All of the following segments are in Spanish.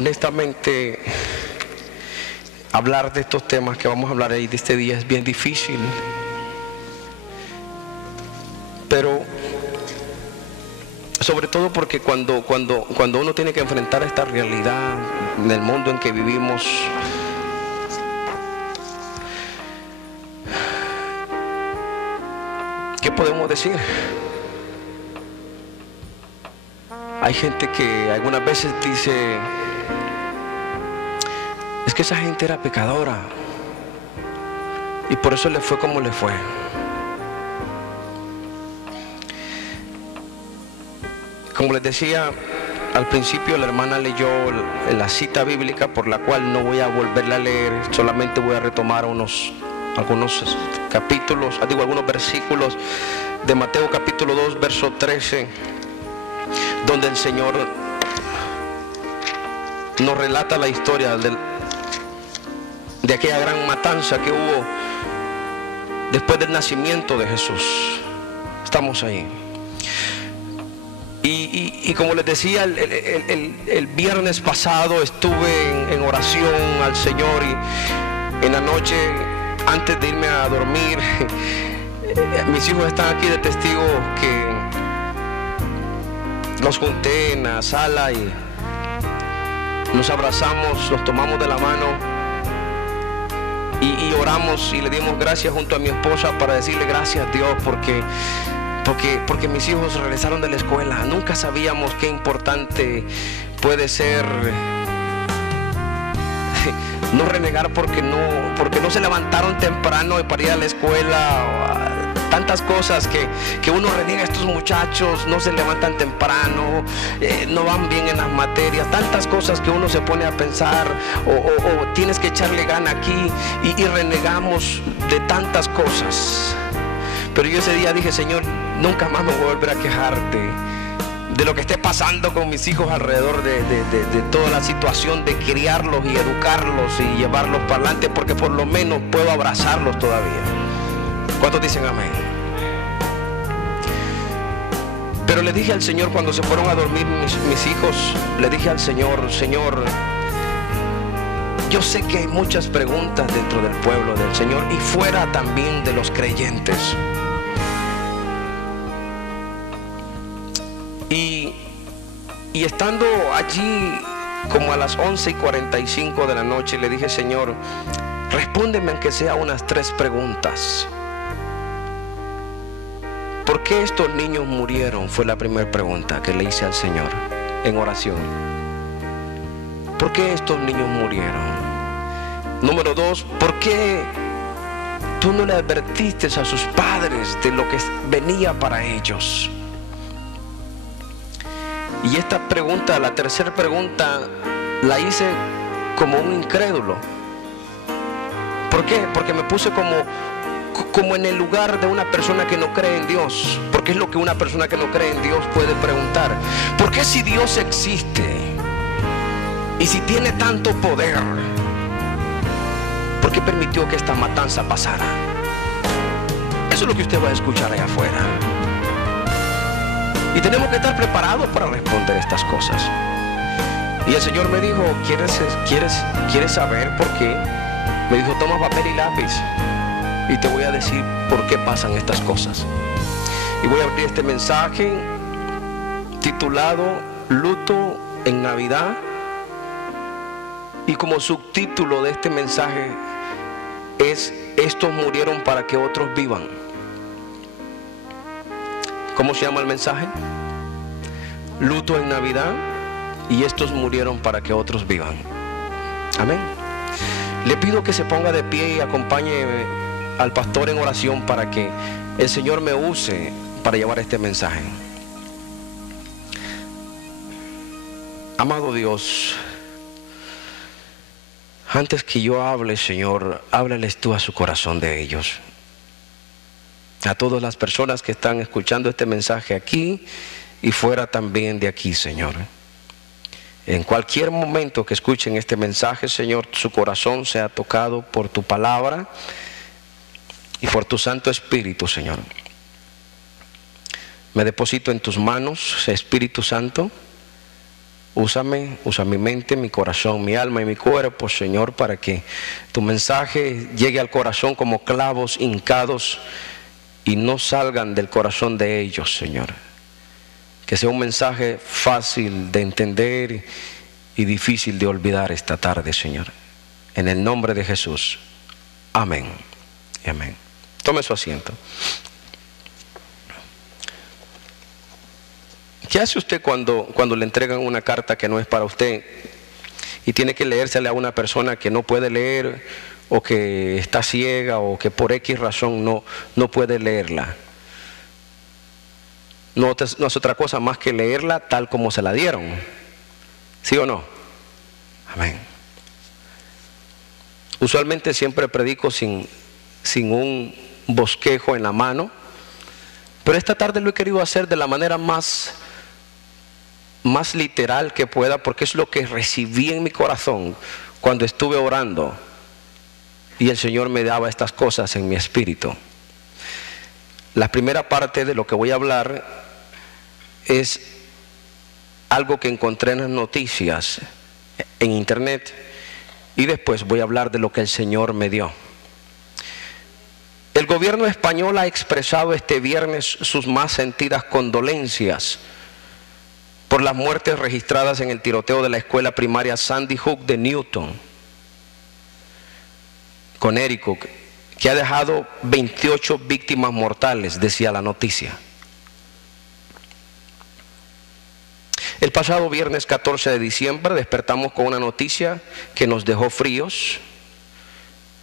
honestamente, hablar de estos temas que vamos a hablar ahí de este día es bien difícil. Pero sobre todo porque cuando uno tiene que enfrentar esta realidad en el mundo en que vivimos, ¿qué podemos decir? Hay gente que algunas veces dice: es que esa gente era pecadora y por eso le fue como le fue. Como les decía al principio, la hermana leyó la cita bíblica, por la cual no voy a volverla a leer, solamente voy a retomar algunos capítulos, algunos versículos de Mateo capítulo 2, verso 13, donde el Señor nos relata la historia de aquella gran matanza que hubo después del nacimiento de Jesús. Estamos ahí. Y como les decía, el viernes pasado estuve en oración al Señor, y en la noche, antes de irme a dormir, mis hijos están aquí de testigos que los junté en la sala y nos abrazamos, nos tomamos de la mano y oramos y le dimos gracias junto a mi esposa para decirle gracias a Dios porque mis hijos regresaron de la escuela. Nunca sabíamos qué importante puede ser no renegar porque no se levantaron temprano para ir a la escuela. Tantas cosas que uno reniega. Estos muchachos no se levantan temprano, no van bien en las materias, tantas cosas que uno se pone a pensar, o tienes que echarle gana aquí, y renegamos de tantas cosas. Pero yo ese día dije: Señor, nunca más me voy a volver a quejar de lo que esté pasando con mis hijos alrededor de toda la situación de criarlos y educarlos y llevarlos para adelante, porque por lo menos puedo abrazarlos todavía. ¿Cuántos dicen amén? Pero le dije al Señor, cuando se fueron a dormir mis hijos, le dije al Señor: Señor, yo sé que hay muchas preguntas dentro del pueblo del Señor y fuera también de los creyentes. Y estando allí como a las 11:45 de la noche, le dije: Señor, respóndeme aunque sea unas 3 preguntas. ¿Por qué estos niños murieron? Fue la primera pregunta que le hice al Señor en oración. ¿Por qué estos niños murieron? Número 2, ¿por qué tú no le advertiste a sus padres de lo que venía para ellos? Y esta pregunta, la tercera pregunta, la hice como un incrédulo. ¿Por qué? Porque me puse como en el lugar de una persona que no cree en Dios. Porque es lo que una persona que no cree en Dios puede preguntar. ¿Por qué, si Dios existe y si tiene tanto poder, por qué permitió que esta matanza pasara? Eso es lo que usted va a escuchar allá afuera. Y tenemos que estar preparados para responder estas cosas. Y el Señor me dijo: ¿Quieres saber por qué? Me dijo: toma papel y lápiz y te voy a decir por qué pasan estas cosas. Y voy a abrir este mensaje titulado Luto en Navidad, y como subtítulo de este mensaje es: estos murieron para que otros vivan. ¿Cómo se llama el mensaje? Luto en Navidad, y estos murieron para que otros vivan. Amén. Le pido que se ponga de pie y acompañe al pastor en oración para que el Señor me use para llevar este mensaje. Amado Dios, antes que yo hable, Señor, háblales tú a su corazón de ellos. A todas las personas que están escuchando este mensaje aquí y fuera también de aquí, Señor. En cualquier momento que escuchen este mensaje, Señor, su corazón sea tocado por tu palabra y por tu Santo Espíritu, Señor. Me deposito en tus manos, Espíritu Santo, Úsame, usa mi mente, mi corazón, mi alma y mi cuerpo, Señor, para que tu mensaje llegue al corazón como clavos hincados y no salgan del corazón de ellos, Señor. Que sea un mensaje fácil de entender y difícil de olvidar esta tarde, Señor. En el nombre de Jesús. Amén. Y amén. Tome su asiento. ¿Qué hace usted cuando le entregan una carta que no es para usted y tiene que leérsela a una persona que no puede leer o que está ciega o que por X razón no puede leerla? No es otra cosa más que leerla tal como se la dieron. ¿Sí o no? Amén. Usualmente siempre predico sin un bosquejo en la mano, pero esta tarde lo he querido hacer de la manera más literal que pueda, porque es lo que recibí en mi corazón cuando estuve orando y el Señor me daba estas cosas en mi espíritu. La primera parte de lo que voy a hablar es algo que encontré en las noticias en internet y después voy a hablar de lo que el Señor me dio. El gobierno español ha expresado este viernes sus más sentidas condolencias por las muertes registradas en el tiroteo de la escuela primaria Sandy Hook de Newton, Connecticut, que ha dejado 28 víctimas mortales, decía la noticia. El pasado viernes 14 de diciembre despertamos con una noticia que nos dejó fríos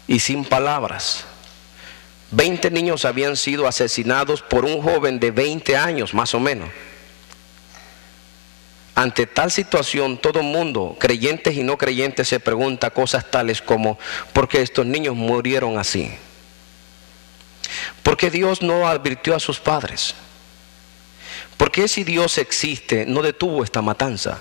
y sin palabras. 20 niños habían sido asesinados por un joven de 20 años más o menos. Ante tal situación, todo el mundo, creyentes y no creyentes, se pregunta cosas tales como: ¿por qué estos niños murieron así? ¿Por qué Dios no advirtió a sus padres? ¿Por qué, si Dios existe, no detuvo esta matanza?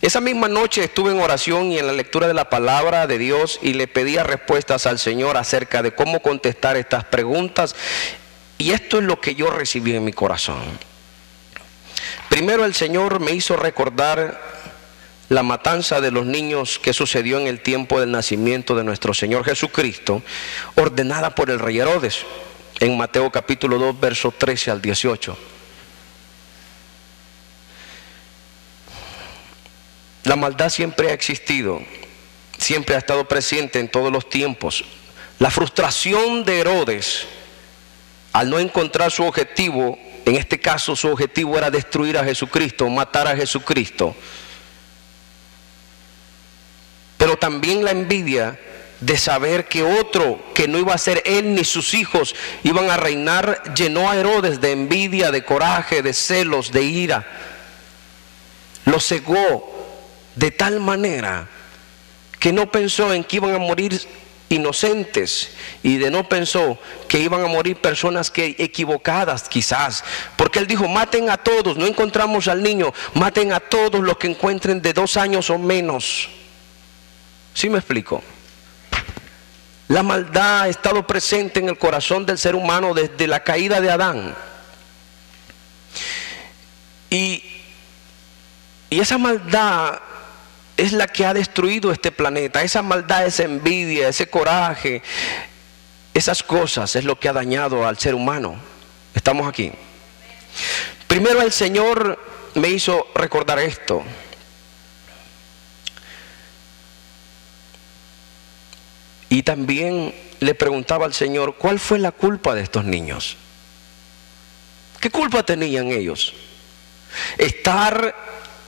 Esa misma noche estuve en oración y en la lectura de la palabra de Dios y le pedía respuestas al Señor acerca de cómo contestar estas preguntas, y esto es lo que yo recibí en mi corazón. Primero, el Señor me hizo recordar la matanza de los niños que sucedió en el tiempo del nacimiento de nuestro Señor Jesucristo, ordenada por el rey Herodes, en Mateo capítulo 2, versos 13 al 18. La maldad siempre ha existido, siempre ha estado presente en todos los tiempos. La frustración de Herodes al no encontrar su objetivo, en este caso su objetivo era destruir a Jesucristo, matar a Jesucristo. Pero también la envidia de saber que otro, que no iba a ser él ni sus hijos, iban a reinar, llenó a Herodes de envidia, de coraje, de celos, de ira. Lo cegó de tal manera que no pensó en que iban a morir inocentes, y no pensó que iban a morir personas que equivocadas quizás, porque él dijo: maten a todos, no encontramos al niño, maten a todos los que encuentren de 2 años o menos. ¿Sí me explico? La maldad ha estado presente en el corazón del ser humano desde la caída de Adán, y esa maldad es la que ha destruido este planeta. Esa maldad, esa envidia, ese coraje, esas cosas es lo que ha dañado al ser humano. Estamos aquí. Primero, el Señor me hizo recordar esto. Y también le preguntaba al Señor: ¿cuál fue la culpa de estos niños? ¿Qué culpa tenían ellos?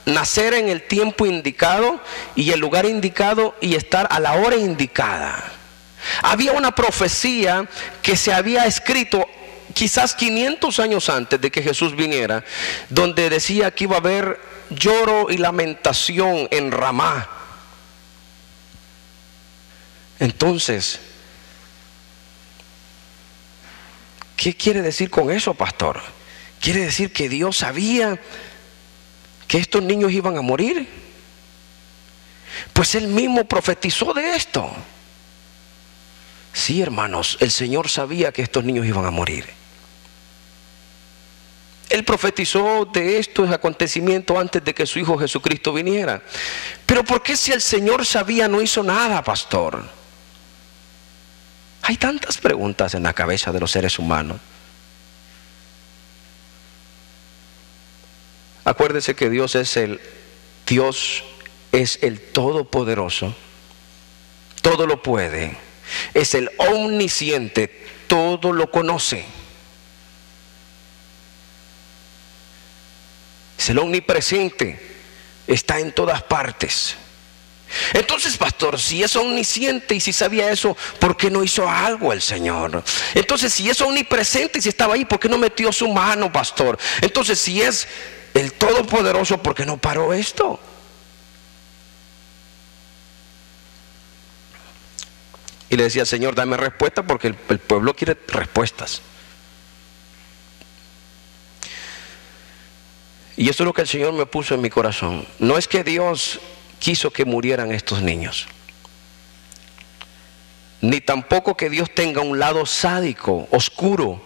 Nacer en el tiempo indicado y el lugar indicado y estar a la hora indicada. Había una profecía que se había escrito quizás 500 años antes de que Jesús viniera, donde decía que iba a haber lloro y lamentación en Ramá. Entonces, ¿qué quiere decir con eso, pastor? ¿Quiere decir que Dios sabía que estos niños iban a morir? Pues Él mismo profetizó de esto. Sí, hermanos, el Señor sabía que estos niños iban a morir. Él profetizó de estos acontecimientos antes de que su Hijo Jesucristo viniera. Pero ¿por qué si el Señor sabía no hizo nada, pastor? Hay tantas preguntas en la cabeza de los seres humanos. Acuérdese que Dios es el Todopoderoso, todo lo puede, es el omnisciente, todo lo conoce. Es el omnipresente, está en todas partes. Entonces, pastor, si es omnisciente y si sabía eso, ¿por qué no hizo algo el Señor? Entonces, si es omnipresente y si estaba ahí, ¿por qué no metió su mano, pastor? Entonces, si es el Todopoderoso, ¿por qué no paró esto? Y le decía, Señor, dame respuesta, porque el pueblo quiere respuestas. Y eso es lo que el Señor me puso en mi corazón. No es que Dios quiso que murieran estos niños, ni tampoco que Dios tenga un lado sádico, oscuro,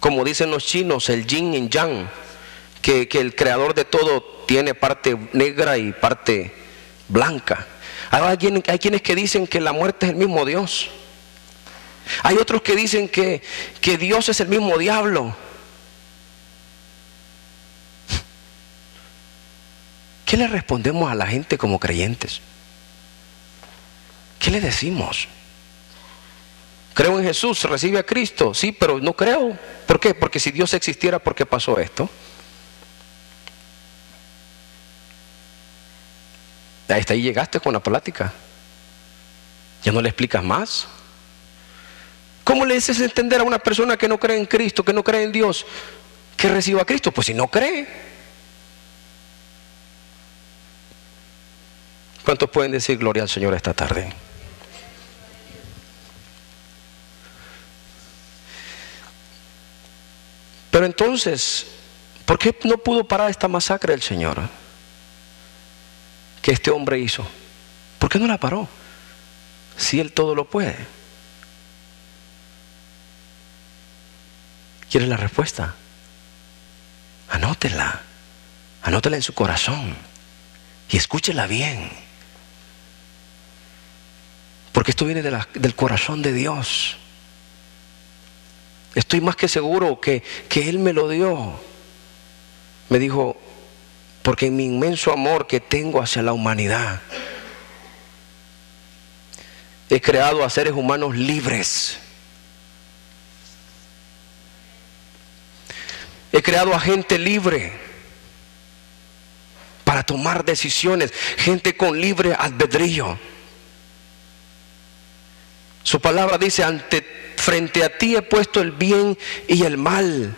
como dicen los chinos, el yin y yang, que el creador de todo tiene parte negra y parte blanca. Hay quienes que dicen que la muerte es el mismo Dios. Hay otros que dicen que Dios es el mismo diablo. ¿Qué le respondemos a la gente como creyentes? ¿Qué le decimos? Creo en Jesús, recibe a Cristo, sí, pero no creo. ¿Por qué? Porque si Dios existiera, ¿por qué pasó esto? Hasta ahí llegaste con la plática. Ya no le explicas más. ¿Cómo le dices entender a una persona que no cree en Cristo, que no cree en Dios, que reciba a Cristo? Pues si no cree. ¿Cuántos pueden decir gloria al Señor esta tarde? Pero entonces, ¿por qué no pudo parar esta masacre el Señor que este hombre hizo? ¿Por qué no la paró? Si Él todo lo puede. ¿Quieres la respuesta? Anótela. Anótela en su corazón y escúchela bien. Porque esto viene del corazón de Dios. Estoy más que seguro que Él me lo dio. Me dijo, porque en mi inmenso amor que tengo hacia la humanidad, he creado a seres humanos libres. He creado a gente libre para tomar decisiones, gente con libre albedrío. Su palabra dice, frente a ti he puesto el bien y el mal,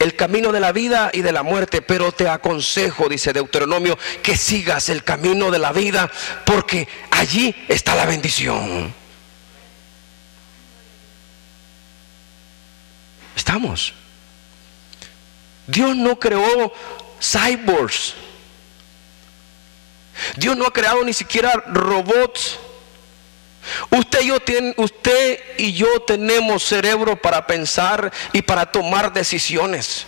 el camino de la vida y de la muerte, pero te aconsejo, dice Deuteronomio, que sigas el camino de la vida, porque allí está la bendición. ¿Estamos? Dios no creó cyborgs. Dios no ha creado ni siquiera robots. Usted y yo tenemos cerebro para pensar y para tomar decisiones.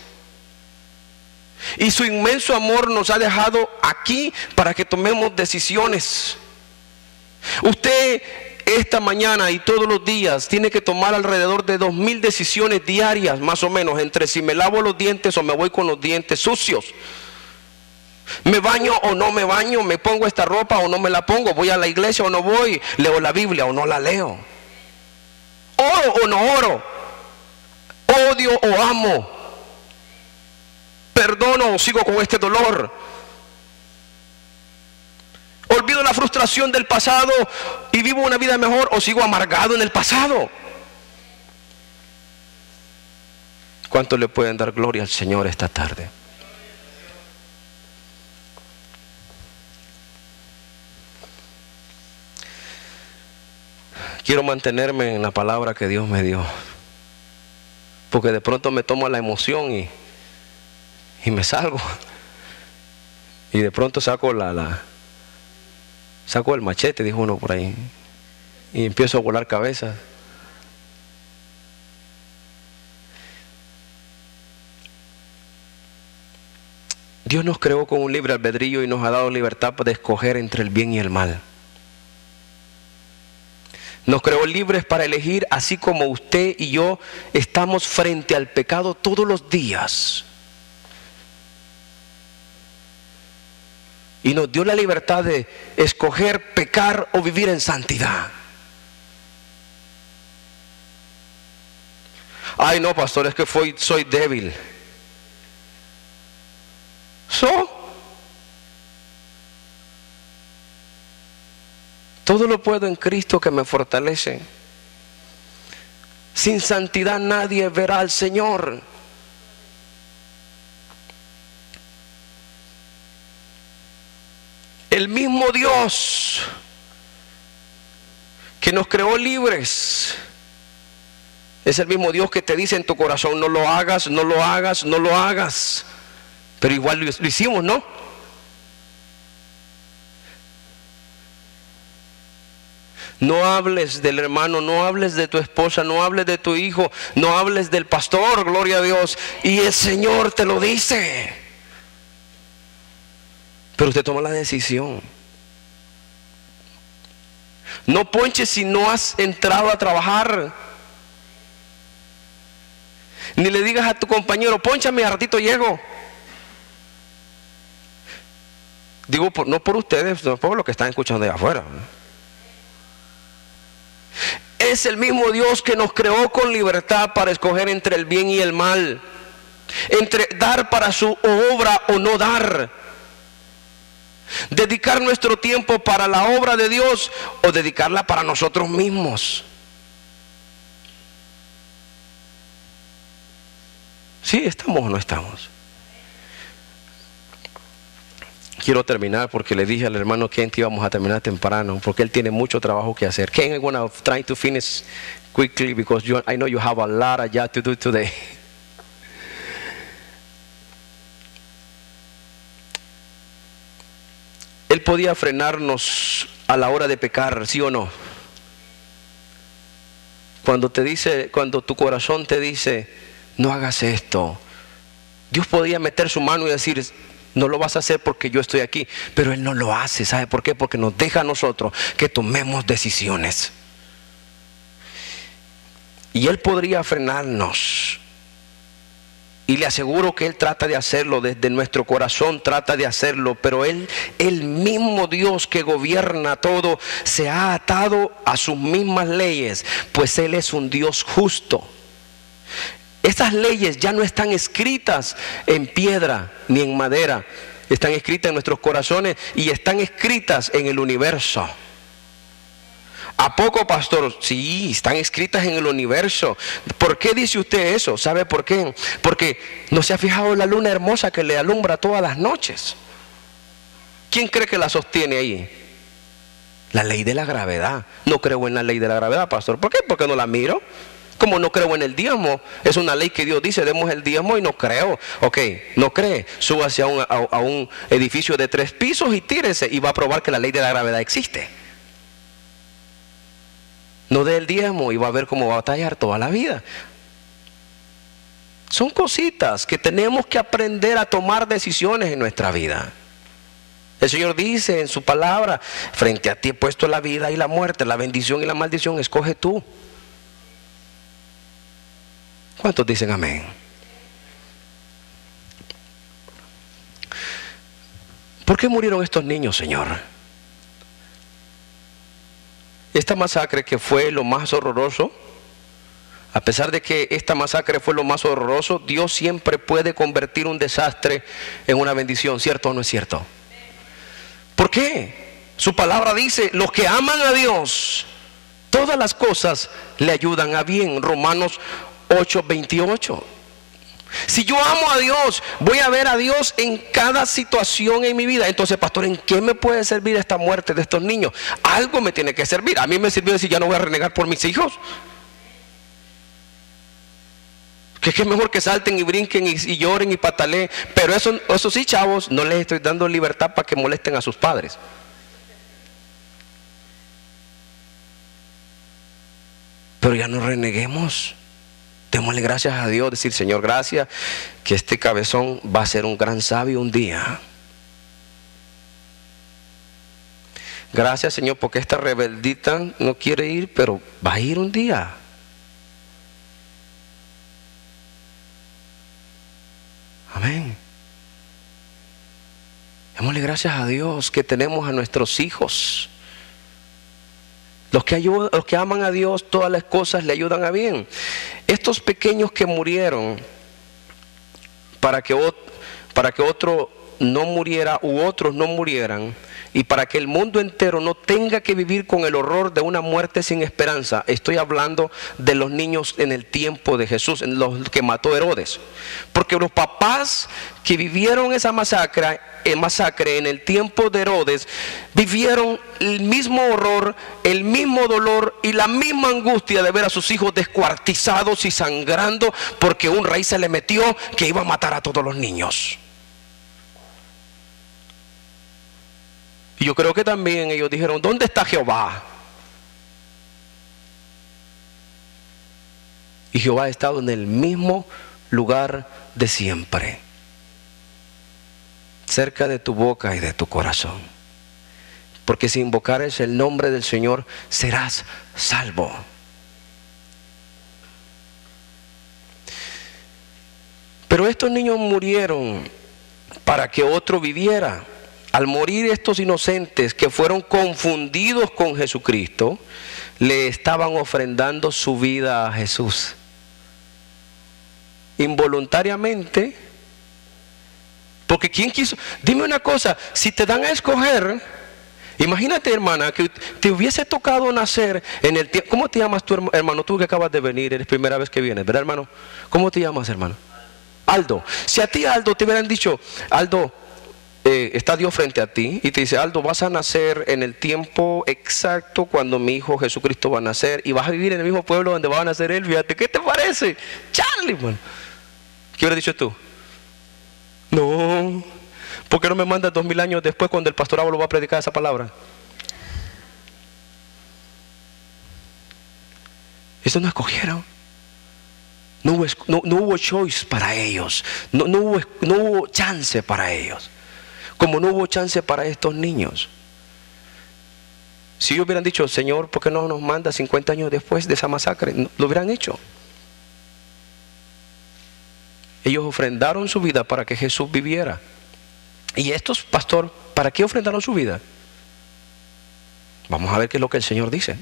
Y su inmenso amor nos ha dejado aquí para que tomemos decisiones. Usted esta mañana y todos los días tiene que tomar alrededor de 2000 decisiones diarias, más o menos, entre si me lavo los dientes o me voy con los dientes sucios. ¿Me baño o no me baño? ¿Me pongo esta ropa o no me la pongo? ¿Voy a la iglesia o no voy? ¿Leo la Biblia o no la leo? ¿Oro o no oro? ¿Odio o amo? ¿Perdono o sigo con este dolor? ¿Olvido la frustración del pasado y vivo una vida mejor o sigo amargado en el pasado? ¿Cuánto le pueden dar gloria al Señor esta tarde? Quiero mantenerme en la palabra que Dios me dio, porque de pronto me tomo la emoción y me salgo, y de pronto saco saco el machete, dijo uno por ahí, y empiezo a volar cabezas. Dios nos creó con un libre albedrío y nos ha dado libertad para escoger entre el bien y el mal. Nos creó libres para elegir, así como usted y yo estamos frente al pecado todos los días. Y nos dio la libertad de escoger pecar o vivir en santidad. Ay, no, pastor, es que soy débil. Todo lo puedo en Cristo que me fortalece. Sin santidad nadie verá al Señor. El mismo Dios que nos creó libres es el mismo Dios que te dice en tu corazón: no lo hagas, no lo hagas, no lo hagas. Pero igual lo hicimos, ¿no? No hables del hermano, no hables de tu esposa, no hables de tu hijo, no hables del pastor, gloria a Dios. Y el Señor te lo dice. Pero usted toma la decisión. No ponches si no has entrado a trabajar. Ni le digas a tu compañero: pónchame, a ratito llego. Digo, no por ustedes, no por los que están escuchando de afuera. Es el mismo Dios que nos creó con libertad para escoger entre el bien y el mal, entre dar para su obra o no dar, dedicar nuestro tiempo para la obra de Dios o dedicarla para nosotros mismos. ¿Sí estamos o no estamos? Quiero terminar porque le dije al hermano Ken que íbamos a terminar temprano, porque él tiene mucho trabajo que hacer. Ken, I want to try to finish quickly because I know you have a lot of job to do today. Él podía frenarnos a la hora de pecar, ¿sí o no? Cuando tu corazón te dice: no hagas esto, Dios podía meter su mano y decir: no lo vas a hacer porque yo estoy aquí. Pero Él no lo hace. ¿Sabe por qué? Porque nos deja a nosotros que tomemos decisiones. Y Él podría frenarnos. Y le aseguro que Él trata de hacerlo, desde nuestro corazón trata de hacerlo. Pero Él, el mismo Dios que gobierna todo, se ha atado a sus mismas leyes, pues Él es un Dios justo. Estas leyes ya no están escritas en piedra ni en madera, están escritas en nuestros corazones y están escritas en el universo. ¿A poco, pastor? Sí, están escritas en el universo. ¿Por qué dice usted eso? ¿Sabe por qué? Porque no se ha fijado la luna hermosa que le alumbra todas las noches. ¿Quién cree que la sostiene ahí? La ley de la gravedad. No creo en la ley de la gravedad, pastor. ¿Por qué? Porque no la miro. Como no creo en el diezmo, es una ley que Dios dice: demos el diezmo, y no creo. Ok, no cree, súbase a un edificio de 3 pisos y tírese, y va a probar que la ley de la gravedad existe. No dé el diezmo y va a ver cómo va a batallar toda la vida. Son cositas que tenemos que aprender a tomar decisiones en nuestra vida. El Señor dice en su palabra: frente a ti he puesto la vida y la muerte, la bendición y la maldición, escoge tú. ¿Cuántos dicen amén? ¿Por qué murieron estos niños, Señor? Esta masacre, que fue lo más horroroso, a pesar de que esta masacre fue lo más horroroso, Dios siempre puede convertir un desastre en una bendición, ¿cierto o no es cierto? ¿Por qué? Su palabra dice: los que aman a Dios, todas las cosas le ayudan a bien. Romanos 8:28. Si yo amo a Dios, voy a ver a Dios en cada situación en mi vida. Entonces, pastor, ¿en qué me puede servir esta muerte de estos niños? Algo me tiene que servir. A mí me sirvió decir: ya no voy a renegar por mis hijos. Que es mejor que salten y brinquen y lloren y pataleen. Pero eso sí, chavos, no les estoy dando libertad para que molesten a sus padres. Pero ya no reneguemos. Démosle gracias a Dios, decir: Señor, gracias que este cabezón va a ser un gran sabio un día. Gracias, Señor, porque esta rebeldita no quiere ir, pero va a ir un día. Amén. Démosle gracias a Dios que tenemos a nuestros hijos. Los que aman a Dios, todas las cosas le ayudan a bien. Estos pequeños que murieron para que otro no muriera u otros no murieran, y para que el mundo entero no tenga que vivir con el horror de una muerte sin esperanza. Estoy hablando de los niños en el tiempo de Jesús, en los que mató Herodes. Porque los papás que vivieron esa masacre en el tiempo de Herodes, vivieron el mismo horror, el mismo dolor y la misma angustia de ver a sus hijos descuartizados y sangrando, porque un rey se le metió que iba a matar a todos los niños. Y yo creo que también ellos dijeron: ¿dónde está Jehová? Y Jehová ha estado en el mismo lugar de siempre, cerca de tu boca y de tu corazón. Porque si invocares el nombre del Señor, serás salvo. Pero estos niños murieron para que otro viviera. Al morir estos inocentes que fueron confundidos con Jesucristo, le estaban ofrendando su vida a Jesús. Involuntariamente. Porque ¿quién quiso? Dime una cosa, si te dan a escoger, imagínate, hermana, que te hubiese tocado nacer en el tiempo. ¿Cómo te llamas tú, hermano? Tú que acabas de venir, eres primera vez que vienes, ¿verdad, hermano? ¿Cómo te llamas, hermano? Aldo. Si a ti, Aldo, te hubieran dicho: Aldo, está Dios frente a ti y te dice: Aldo, vas a nacer en el tiempo exacto cuando mi hijo Jesucristo va a nacer, y vas a vivir en el mismo pueblo donde va a nacer él. Fíjate, ¿qué te parece? Charlie, bueno. ¿Qué hubieras dicho tú? No, ¿por qué no me mandas 2000 años después cuando el pastor Ábalo va a predicar esa palabra? Eso no escogieron. No hubo choice para ellos. No hubo chance para ellos. Como no hubo chance para estos niños. Si ellos hubieran dicho: Señor, ¿por qué no nos manda 50 años después de esa masacre? No, lo hubieran hecho. Ellos ofrendaron su vida para que Jesús viviera. Y estos, pastor, ¿para qué ofrendaron su vida? Vamos a ver qué es lo que el Señor dice.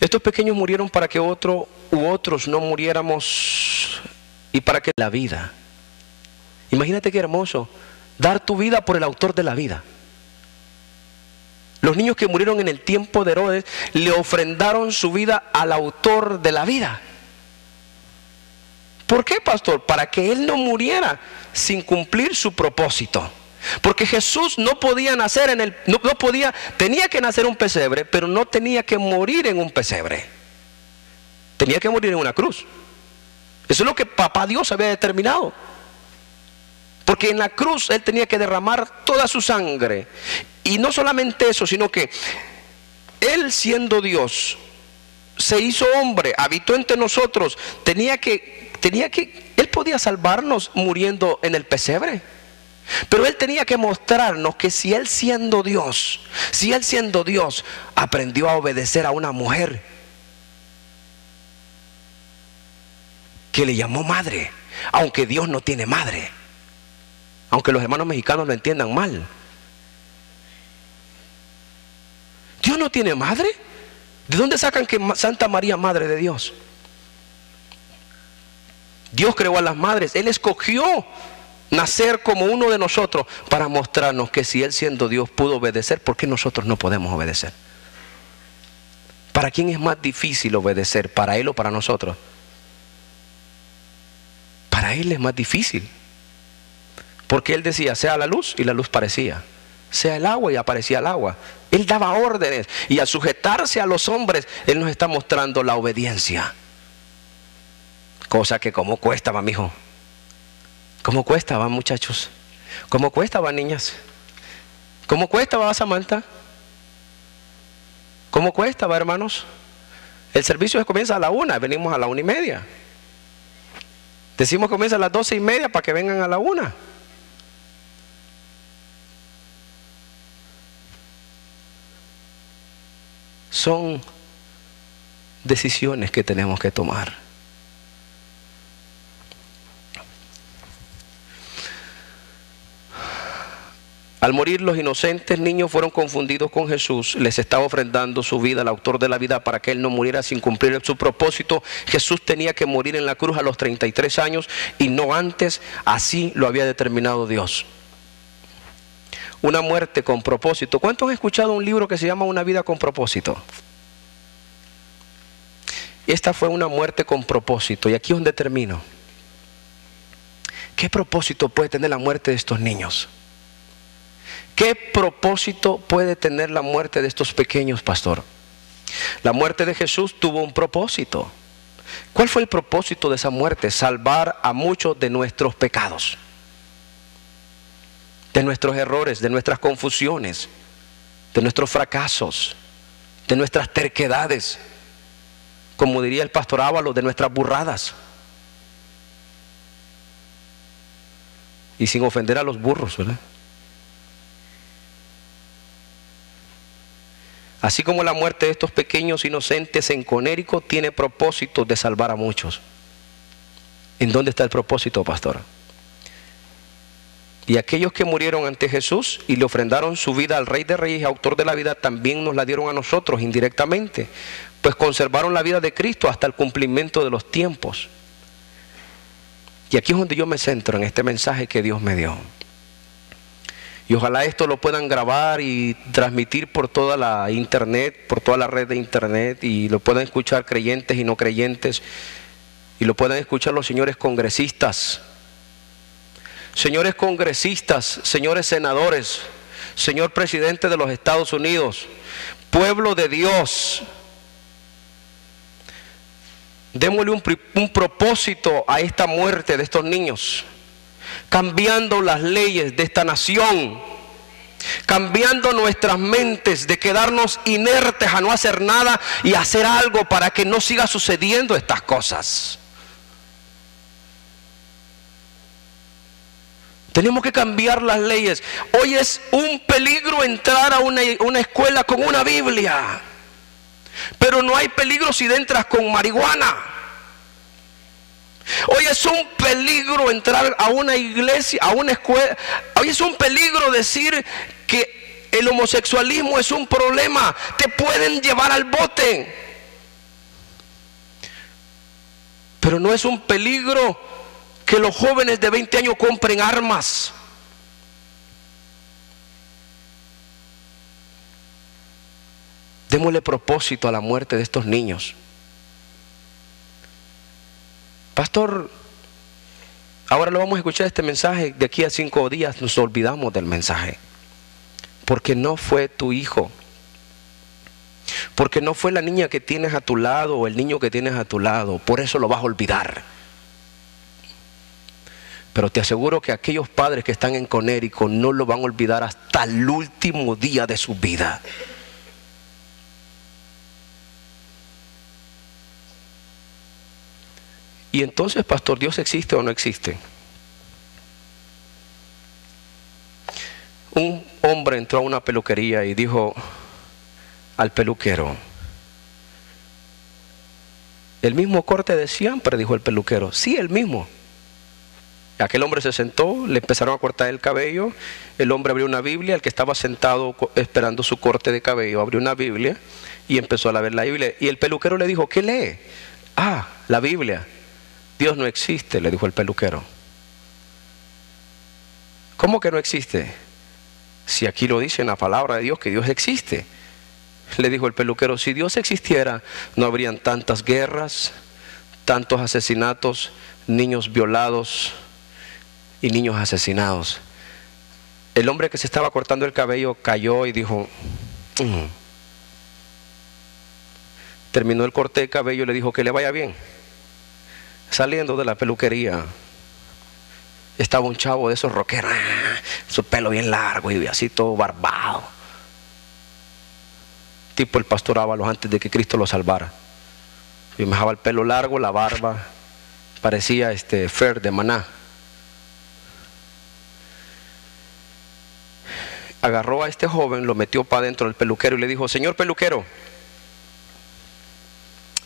Estos pequeños murieron para que otro u otros no muriéramos, y para que la vida. Imagínate qué hermoso, dar tu vida por el autor de la vida. Los niños que murieron en el tiempo de Herodes le ofrendaron su vida al autor de la vida. ¿Por qué, pastor? Para que él no muriera sin cumplir su propósito. Porque Jesús no podía nacer tenía que nacer en un pesebre, pero no tenía que morir en un pesebre. Tenía que morir en una cruz. Eso es lo que Papá Dios había determinado. Porque en la cruz Él tenía que derramar toda su sangre. Y no solamente eso, sino que Él, siendo Dios, se hizo hombre, habitó entre nosotros. Él podía salvarnos muriendo en el pesebre. Pero Él tenía que mostrarnos que si Él siendo Dios, aprendió a obedecer a una mujer que le llamó madre, aunque Dios no tiene madre. Aunque los hermanos mexicanos lo entiendan mal. ¿Dios no tiene madre? ¿De dónde sacan que Santa María, madre de Dios? Dios creó a las madres. Él escogió nacer como uno de nosotros para mostrarnos que si Él siendo Dios pudo obedecer, ¿por qué nosotros no podemos obedecer? ¿Para quién es más difícil obedecer? ¿Para Él o para nosotros? Para Él es más difícil. Porque Él decía: sea la luz, y la luz parecía. Sea el agua, y aparecía el agua. Él daba órdenes, y al sujetarse a los hombres, Él nos está mostrando la obediencia. Cosa que cómo cuesta, va, mijo. ¿Cómo cuesta, va, muchachos? ¿Cómo cuesta, va, niñas? ¿Cómo cuesta, va, Samantha? ¿Cómo cuesta, va, hermanos? El servicio comienza a la 1, venimos a la 1:30. Decimos que comienza a las 12:30 para que vengan a la 1. Son decisiones que tenemos que tomar. Al morir los inocentes niños fueron confundidos con Jesús. Les estaba ofrendando su vida al autor de la vida para que él no muriera sin cumplir su propósito. Jesús tenía que morir en la cruz a los 33 años y no antes. Así lo había determinado Dios. Una muerte con propósito. ¿Cuántos han escuchado un libro que se llama Una vida con propósito? Esta fue una muerte con propósito. Y aquí es donde termino. ¿Qué propósito puede tener la muerte de estos niños? ¿Qué propósito puede tener la muerte de estos pequeños, pastor? La muerte de Jesús tuvo un propósito. ¿Cuál fue el propósito de esa muerte? Salvar a muchos de nuestros pecados, de nuestros errores, de nuestras confusiones, de nuestros fracasos, de nuestras terquedades, como diría el pastor Ávalo, de nuestras burradas. Y sin ofender a los burros, ¿verdad? Así como la muerte de estos pequeños inocentes en Conérico tiene propósito de salvar a muchos. ¿En dónde está el propósito, pastor? Y aquellos que murieron ante Jesús y le ofrendaron su vida al Rey de Reyes y autor de la vida, también nos la dieron a nosotros indirectamente, pues conservaron la vida de Cristo hasta el cumplimiento de los tiempos. Y aquí es donde yo me centro en este mensaje que Dios me dio. Y ojalá esto lo puedan grabar y transmitir por toda la internet, por toda la red de internet, y lo puedan escuchar creyentes y no creyentes, y lo puedan escuchar los señores congresistas, señores senadores, señor presidente de los Estados Unidos, pueblo de Dios. Démosle un propósito a esta muerte de estos niños, cambiando las leyes de esta nación, cambiando nuestras mentes de quedarnos inertes a no hacer nada y hacer algo para que no siga sucediendo estas cosas. Tenemos que cambiar las leyes. Hoy es un peligro entrar a una escuela con una Biblia, pero no hay peligro si entras con marihuana. Hoy es un peligro entrar a una iglesia, a una escuela. Hoy es un peligro decir que el homosexualismo es un problema. Te pueden llevar al bote. Pero no es un peligro que los jóvenes de 20 años compren armas. Démosle propósito a la muerte de estos niños. Pastor, ahora lo vamos a escuchar este mensaje. De aquí a 5 días nos olvidamos del mensaje. Porque no fue tu hijo. Porque no fue la niña que tienes a tu lado o el niño que tienes a tu lado. Por eso lo vas a olvidar. Pero te aseguro que aquellos padres que están en Conérico no lo van a olvidar hasta el último día de su vida. Y entonces, pastor, ¿Dios existe o no existe? Un hombre entró a una peluquería y dijo al peluquero: ¿el mismo corte de siempre? Dijo el peluquero. Sí, el mismo. Aquel hombre se sentó, le empezaron a cortar el cabello. El hombre abrió una Biblia, el que estaba sentado esperando su corte de cabello abrió una Biblia y empezó a leer la Biblia. Y el peluquero le dijo: ¿qué lee? Ah, la Biblia. Dios no existe, le dijo el peluquero. ¿Cómo que no existe? Si aquí lo dice en la palabra de Dios que Dios existe. Le dijo el peluquero: si Dios existiera, no habrían tantas guerras, tantos asesinatos, niños violados y niños asesinados. El hombre que se estaba cortando el cabello cayó y dijo: terminó el corte de cabello y le dijo: que le vaya bien. Saliendo de la peluquería estaba un chavo de esos rockeros, su pelo bien largo y así todo barbado. tipo el pastor Ábalos antes de que Cristo lo salvara. Y me dejaba el pelo largo, la barba, parecía Fer de Maná. Agarró a este joven, lo metió para adentro del peluquero y le dijo: señor peluquero,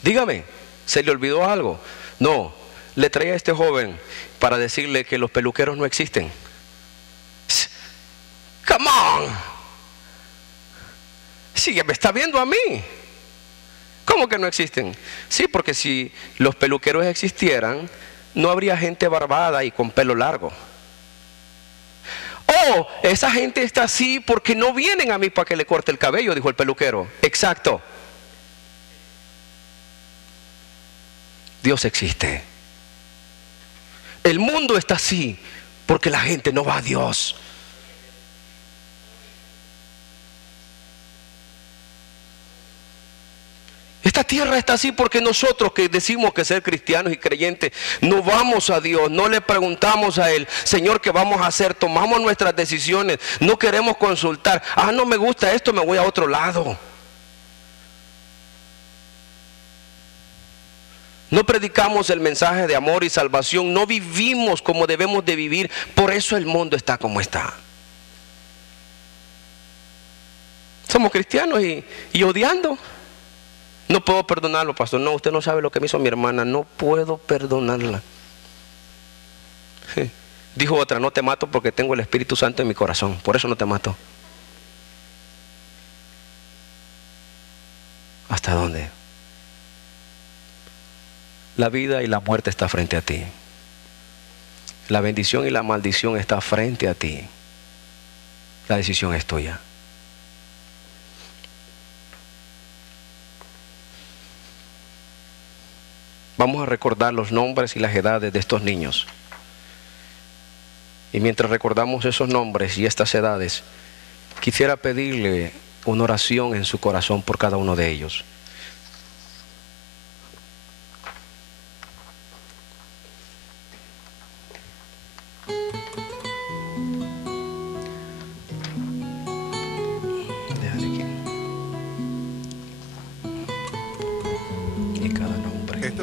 dígame, ¿se le olvidó algo? No, le traía a este joven para decirle que los peluqueros no existen. Come on. Sí, me está viendo a mí. ¿Cómo que no existen? Sí, porque si los peluqueros existieran, no habría gente barbada y con pelo largo. Oh, esa gente está así porque no vienen a mí para que le corte el cabello, dijo el peluquero. Exacto. Dios existe. El mundo está así porque la gente no va a Dios. Esta tierra está así porque nosotros que decimos que ser cristianos y creyentes no vamos a Dios, no le preguntamos a Él: Señor, ¿qué vamos a hacer? Tomamos nuestras decisiones, no queremos consultar. Ah, no me gusta esto, me voy a otro lado. No predicamos el mensaje de amor y salvación, no vivimos como debemos de vivir. Por eso el mundo está como está. Somos cristianos y odiando. No puedo perdonarlo, pastor. No, usted no sabe lo que me hizo mi hermana. No puedo perdonarla. Dijo otra: no te mato porque tengo el Espíritu Santo en mi corazón. Por eso no te mato. ¿Hasta dónde? La vida y la muerte está frente a ti. La bendición y la maldición está frente a ti. La decisión es tuya. Vamos a recordar los nombres y las edades de estos niños. Y mientras recordamos esos nombres y estas edades, quisiera pedirle una oración en su corazón por cada uno de ellos.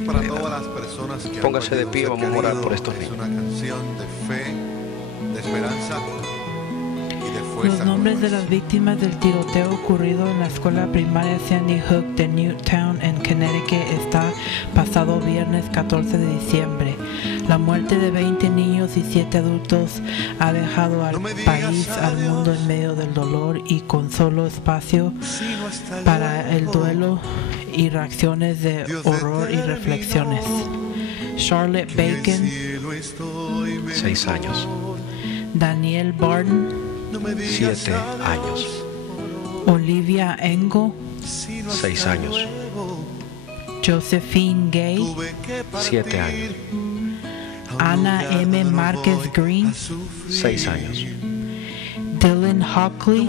Para todas las personas que póngase de pie, vamos a orar por estos niños. Es una canción de fe, de esperanza y de fuerza. Los nombres de las víctimas del tiroteo ocurrido en la escuela primaria Sandy Hook de Newtown en Connecticut está pasado viernes 14 de diciembre. La muerte de 20 niños y 7 adultos ha dejado al país, al mundo en medio del dolor y con solo espacio para el duelo y reacciones de horror y reflexiones. Charlotte Bacon, 6 años. Daniel Barden, 7 años. Olivia Engel, 6 años. Josephine Gay, 7 años. Ana M. Márquez Green, 6 años. Dylan Hockley,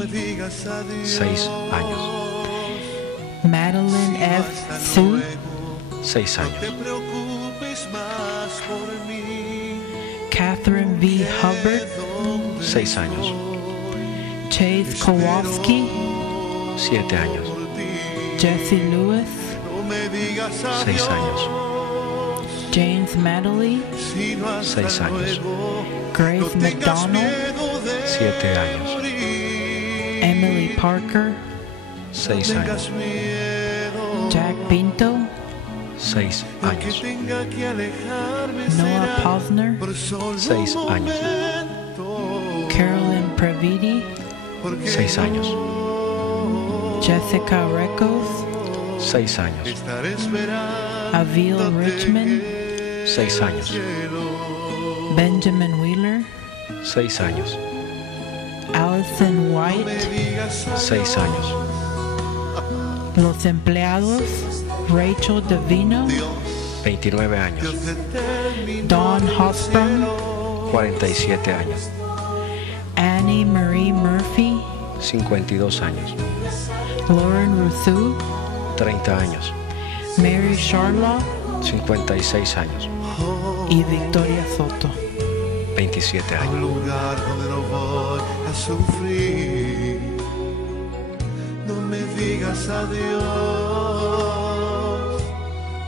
6 años. Madeline F. Sue, 6 años. Catherine V. Hubbard, 6 años. Chase Kowalski, 7 años. Jesse Lewis, 6 años. James Madeley, 6 años. Grace McDonald, 7 años. Emily Parker, 6 años. Jack Pinto, 6 años. Noah Posner, 6 años. Carolyn Previti, 6 años. Jessica Recos, 6 años. Avil Richmond, 6 años. Benjamin Wheeler, 6 años. Allison White. 6 años. Los empleados: Rachel Davino, 29 años. Dawn Hosbrun, 47 años. Annie Marie Murphy, 52 años. Lauren Rousseau, 30 años. Mary Charlotte 56 años. y Victoria Soto. 27 A un años. lugar donde no voy a sufrir. No me digas digas adiós,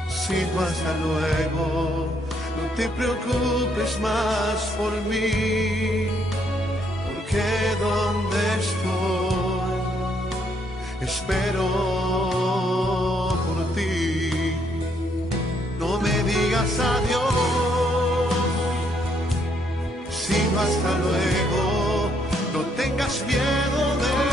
sino hasta luego. No te preocupes más por mí, porque donde estoy, espero por ti. No me digas adiós, sino hasta luego. No tengas miedo de